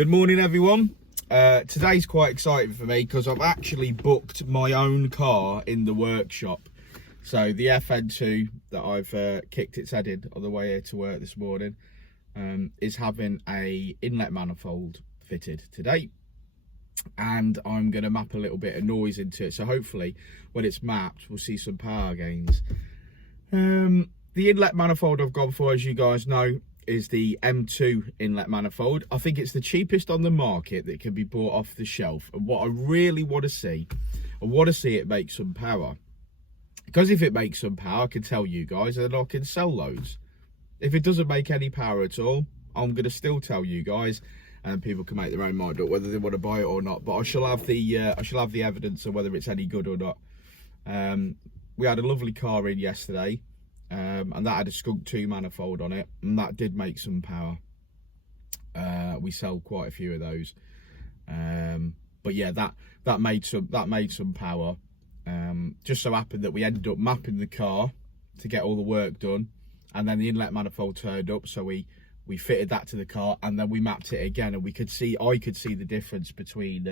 Good morning, everyone. Today's quite exciting for me because I've actually booked my own car in the workshop. So the FN2 that I've kicked its head in on the way here to work this morning is having a inlet manifold fitted today. And I'm going to map a little bit of noise into it. So hopefully when it's mapped, we'll see some power gains. The inlet manifold I've gone for, as you guys know, is the M2 inlet manifold. I think it's the cheapest on the market that can be bought off the shelf. And what I really want to see, I want to see it make some power. Because if it makes some power, I can tell you guys, and I can sell loads. If it doesn't make any power at all, I'm going to still tell you guys, and people can make their own mind up whether they want to buy it or not. But I shall have the evidence of whether it's any good or not. We had a lovely car in yesterday. And that had a Skunk 2 manifold on it, and that did make some power. We sell quite a few of those, but yeah, that made some power. Just so happened that we ended up mapping the car to get all the work done, and then the inlet manifold turned up, so we fitted that to the car, and then we mapped it again, and I could see the difference between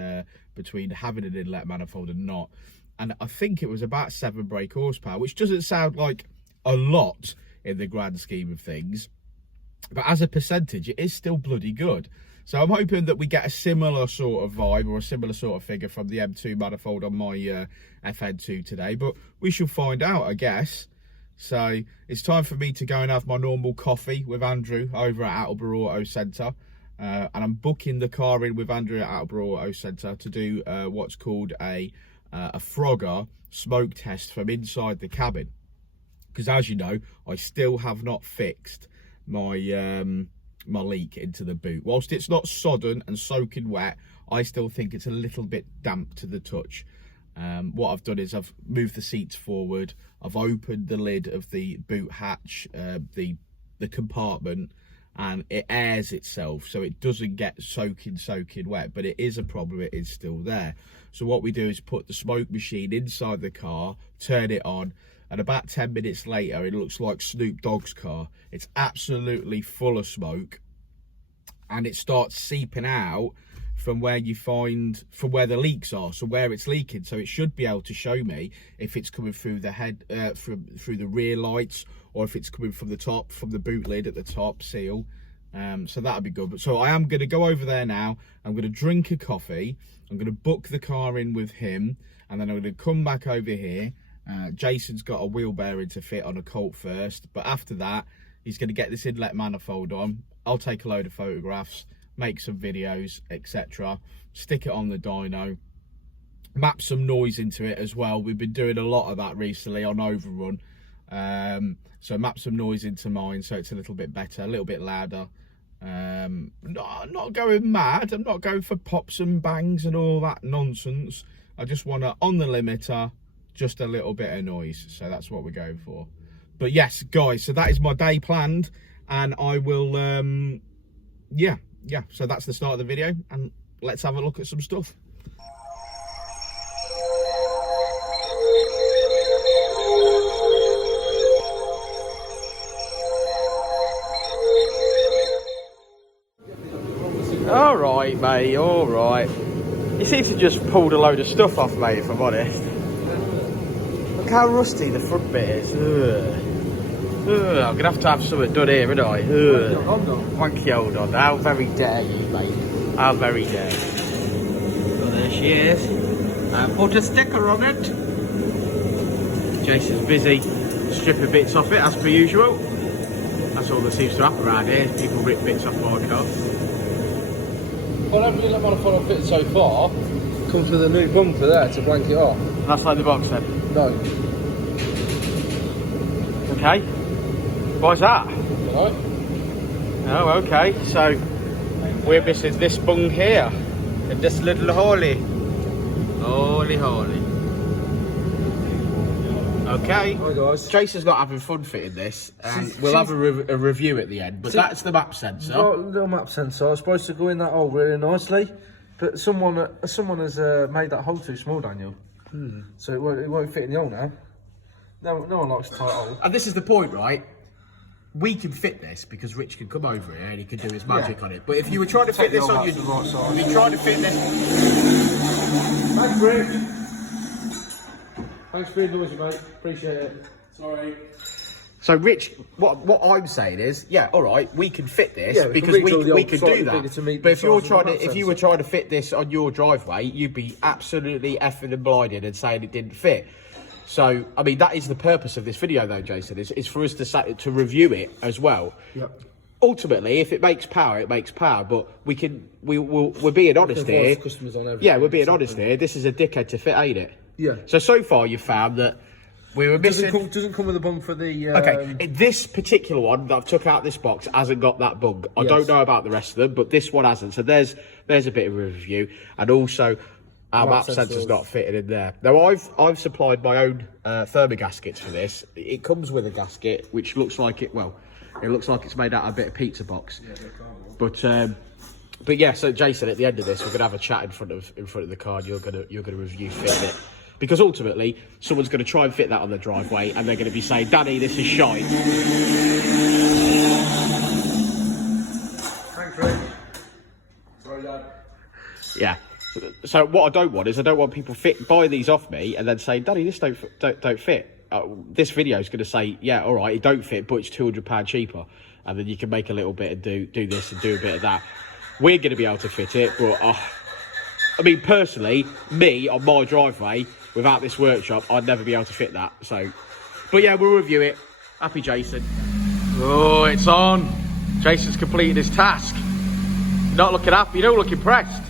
having an inlet manifold and not. And I think it was about 7 brake horsepower, which doesn't sound like a lot in the grand scheme of things, but as a percentage it is still bloody good. So I'm hoping that we get a similar sort of vibe or a similar sort of figure from the M2 manifold on my FN2 today, but we shall find out, I guess. So it's time for me to go and have my normal coffee with Andrew over at Attleborough Auto Centre, and I'm booking the car in with Andrew at Attleborough Auto Centre to do what's called a Frogger smoke test from inside the cabin. Because as you know, I still have not fixed my my leak into the boot. Whilst it's not sodden and soaking wet, I still think it's a little bit damp to the touch. What I've done is I've moved the seats forward, I've opened the lid of the boot hatch, the compartment, and it airs itself, so it doesn't get soaking wet, but it is a problem, it is still there. So what we do is put the smoke machine inside the car, turn it on, and about 10 minutes later, it looks like Snoop Dogg's car. It's absolutely full of smoke, and it starts seeping out from where the leaks are, so where it's leaking. So it should be able to show me if it's coming through the head, through the rear lights, or if it's coming from the top, from the boot lid at the top seal. So that'd be good. But so I am going to go over there now. I'm going to drink a coffee. I'm going to book the car in with him, and then I'm going to come back over here. Jason's got a wheel bearing to fit on a Colt first, but after that he's going to get this inlet manifold on. I'll take a load of photographs, make some videos, etc. Stick it on the dyno, map some noise into it as well. We've been doing a lot of that recently on Overrun, so map some noise into mine so it's a little bit better, a little bit louder. I'm not going mad, I'm not going for pops and bangs and all that nonsense. I just want to, on the limiter, just a little bit of noise, so that's what we're going for. But yes, guys, so that is my day planned, and I will yeah, so that's the start of the video, and let's have a look at some stuff. All right, mate, all right. You seem to just pulled a load of stuff off, mate, if I'm honest. Look how rusty the front bit is. I'm going to have something done here, aren't I? Wanky hold on. How very dare you, mate? How very dare you? So there she is. Put a sticker on it. Jason's busy stripping bits off it, as per usual. That's all that seems to happen around here. People rip bits off my car. Well, everything that manifold I've fitted so far comes with a new bumper there to blank it off. That's like the box then? No. Okay. Why's that? Right. Oh, okay. So we're missing this bung here, and this little holy. Okay. Hi guys. Jason's not having fun fitting this, and we'll have a review at the end. But that's the map sensor. Little map sensor. It's supposed to go in that hole really nicely, but someone has made that hole too small, Daniel. So it won't fit in the hole now. No one likes a tight hole. And this is the point, right? we can fit this because Rich can come over here and he can do his magic on it. But if you were trying to fit this on your, if you tried to fit this, thanks, Rich. Thanks for being noisy, mate. Appreciate it. Sorry. So, Rich, what I'm saying is, yeah, all right, we can fit this because we can do that. But if you were trying to fit this on your driveway, you'd be absolutely effing and blinded and saying it didn't fit. So, I mean, that is the purpose of this video, though, Jason, is for us to review it as well. Yep. Ultimately, if it makes power, it makes power. But we're being honest here. Yeah, we're being honest here. This is a dickhead to fit, ain't it? Yeah. So far, you've found that we were missing. Doesn't come with a bung for the. Okay, this particular one that I've took out this box hasn't got that bung. I don't know about the rest of them, but this one hasn't. So there's a bit of a review, and also our map sensor's not fitted in there. Now I've supplied my own thermo gaskets for this. It comes with a gasket which looks like it. Well, it looks like it's made out of a bit of pizza box. But yeah. So Jason, at the end of this, we're gonna have a chat in front of the car. And you're gonna review fitting it. Because ultimately, someone's going to try and fit that on the driveway and they're going to be saying, Danny, this is shite. Thanks, Rick. Sorry, Dad. Yeah. So what I don't want is I don't want people buy these off me and then say, Danny, this don't fit. This video is going to say, yeah, all right, it don't fit, but it's £200 cheaper. And then you can make a little bit and do this and do a bit of that. We're going to be able to fit it, but I mean, personally, me on my driveway, without this workshop, I'd never be able to fit that. So, but yeah, we'll review it. Happy Jason. Oh, it's on. Jason's completed his task. You're not looking happy, you don't look impressed.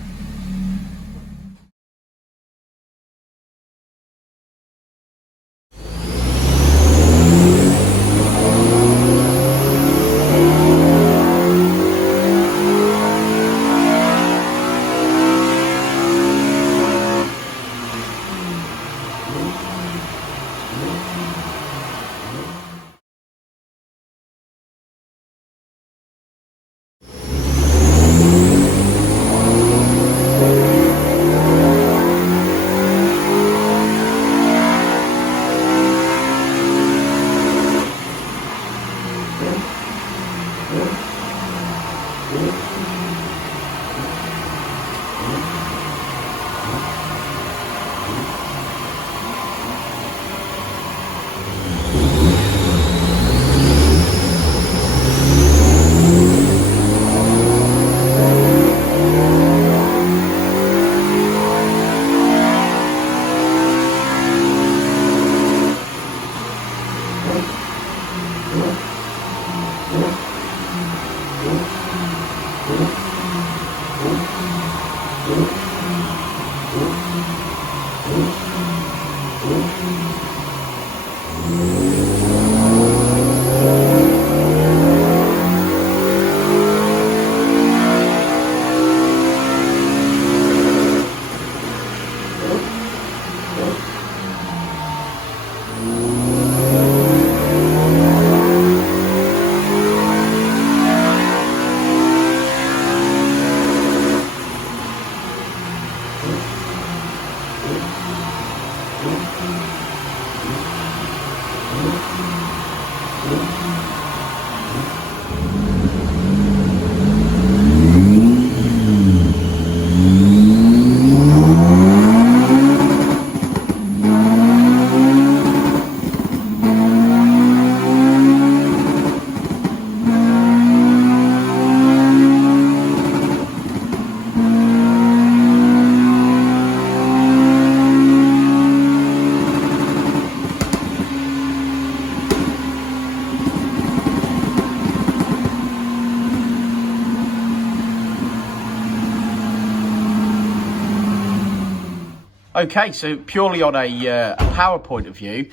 Okay, so purely on a power point of view,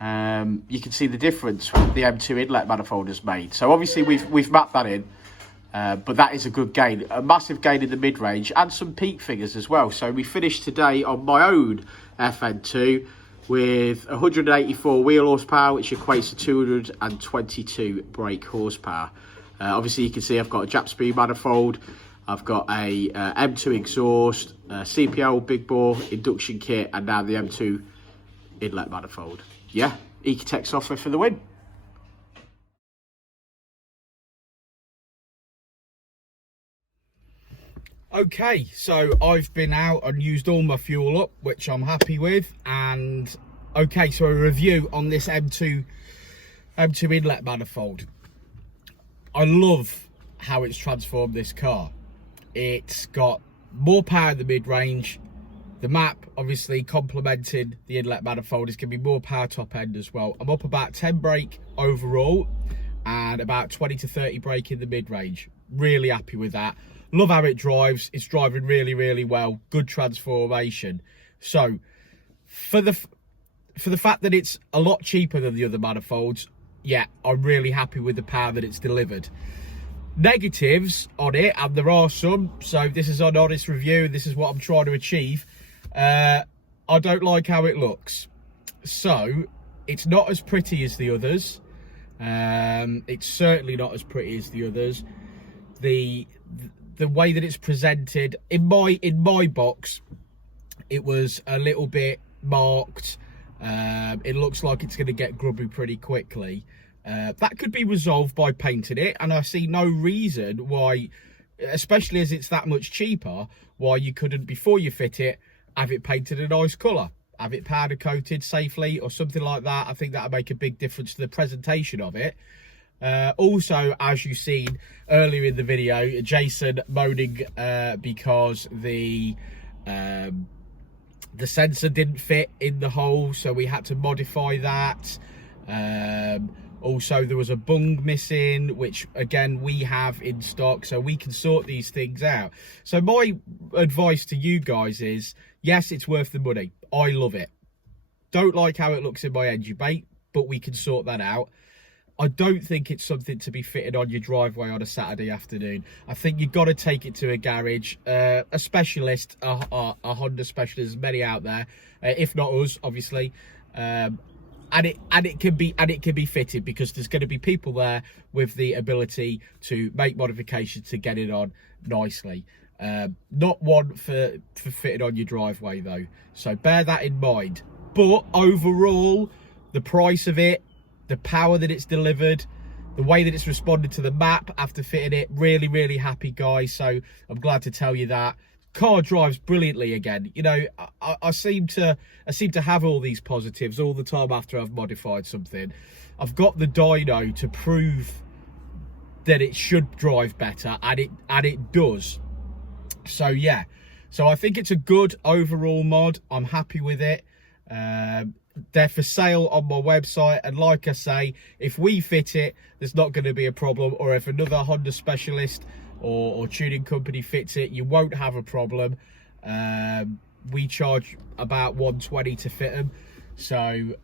you can see the difference the M2 inlet manifold has made. So obviously we've mapped that in, but that is a good gain, a massive gain in the mid-range and some peak figures as well. So we finished today on my own FN2 with 184 wheel horsepower, which equates to 222 brake horsepower. Obviously you can see I've got a Jap speed manifold, I've got a M2 exhaust, CPL big bore induction kit, and now the M2 inlet manifold. Yeah, Ecutek software for the win. Okay, so I've been out and used all my fuel up, which I'm happy with. And okay, so a review on this M2 inlet manifold. I love how it's transformed this car. It's got more power in the mid-range. The map obviously complementing the inlet manifold is going to be more power top end as well. I'm up about 10 brake overall and about 20 to 30 brake in the mid-range. Really happy with that. Love how it drives. It's driving really, really well. Good transformation. So for the fact that it's a lot cheaper than the other manifolds, yeah, I'm really happy with the power that it's delivered. Negatives on it, and there are some, so this is an honest review, this is what I'm trying to achieve. I don't like how it looks. So it's not as pretty as the others. It's certainly not as pretty as the others. The way that it's presented in my box, it was a little bit marked. It looks like it's going to get grubby pretty quickly. That could be resolved by painting it, and I see no reason why, especially as it's that much cheaper, why you couldn't, before you fit it, have it painted a nice colour, have it powder coated safely or something like that. I think that would make a big difference to the presentation of it. Also, as you've seen earlier in the video, Jason moaning because the sensor didn't fit in the hole, so we had to modify that. Also, there was a bung missing, which again we have in stock, so we can sort these things out. So my advice to you guys is, yes, it's worth the money. I love it. Don't like how it looks in my engine bay, but we can sort that out. I don't think it's something to be fitted on your driveway on a Saturday afternoon. I think you've got to take it to a garage, a specialist, a Honda specialist, there's many out there, if not us, obviously. And it can be fitted, because there's going to be people there with the ability to make modifications to get it on nicely. Not one for fitting on your driveway though, so bear that in mind. But overall, the price of it, the power that it's delivered, the way that it's responded to the map after fitting it, really, really happy, guys. So I'm glad to tell you that. Car drives brilliantly again. You know, I seem to have all these positives all the time after I've modified something. I've got the dyno to prove that it should drive better, and it does. So yeah, so I think it's a good overall mod. I'm happy with it. They're for sale on my website, and like I say, if we fit it, there's not going to be a problem, or if another Honda specialist or tuning company fits it, you won't have a problem. We charge about $120 to fit them, so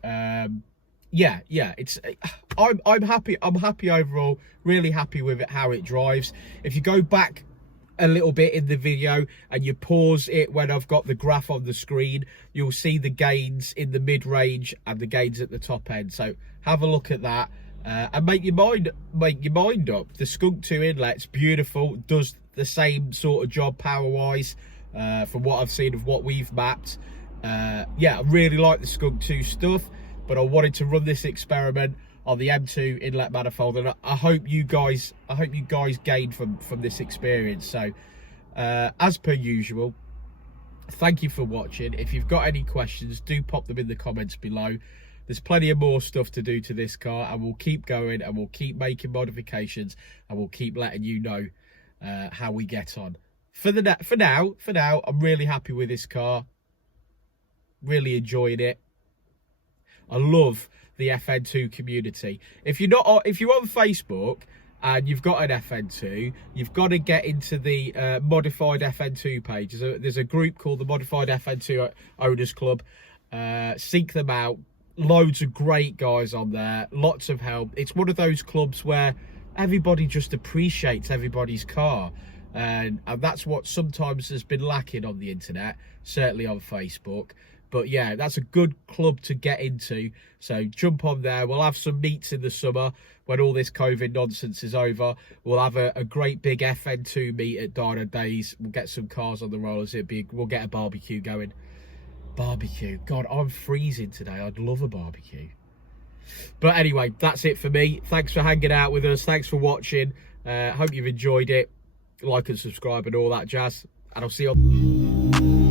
yeah, it's I'm happy overall, really happy with it, how it drives. If you go back a little bit in the video and you pause it when I've got the graph on the screen, you'll see the gains in the mid-range and the gains at the top end, so have a look at that. And make your mind up. The Skunk 2 inlet's beautiful, does the same sort of job power wise, from what I've seen of what we've mapped. Yeah, I really like the Skunk 2 stuff, but I wanted to run this experiment on the M2 inlet manifold, and I hope you guys gain from this experience. So as per usual, thank you for watching. If you've got any questions, do pop them in the comments below. There's plenty of more stuff to do to this car, and we'll keep going, and we'll keep making modifications, and we'll keep letting you know how we get on. For now, I'm really happy with this car. Really enjoying it. I love the FN2 community. If you're on Facebook and you've got an FN2, you've got to get into the modified FN2 page. There's a group called the Modified FN2 Owners Club. Seek them out. Loads of great guys on there, lots of help. It's one of those clubs where everybody just appreciates everybody's car, and that's what sometimes has been lacking on the internet, certainly on Facebook. But yeah, that's a good club to get into, so jump on there. We'll have some meets in the summer when all this COVID nonsense is over. We'll have a great big FN2 meet at Dynodaze. We'll get some cars on the rollers. We'll get a barbecue going. Barbecue, God, I'm freezing today. I'd love a barbecue. But anyway, that's it for me. Thanks for hanging out with us. Thanks for watching. Hope you've enjoyed it. Like and subscribe and all that jazz. and I'll see you.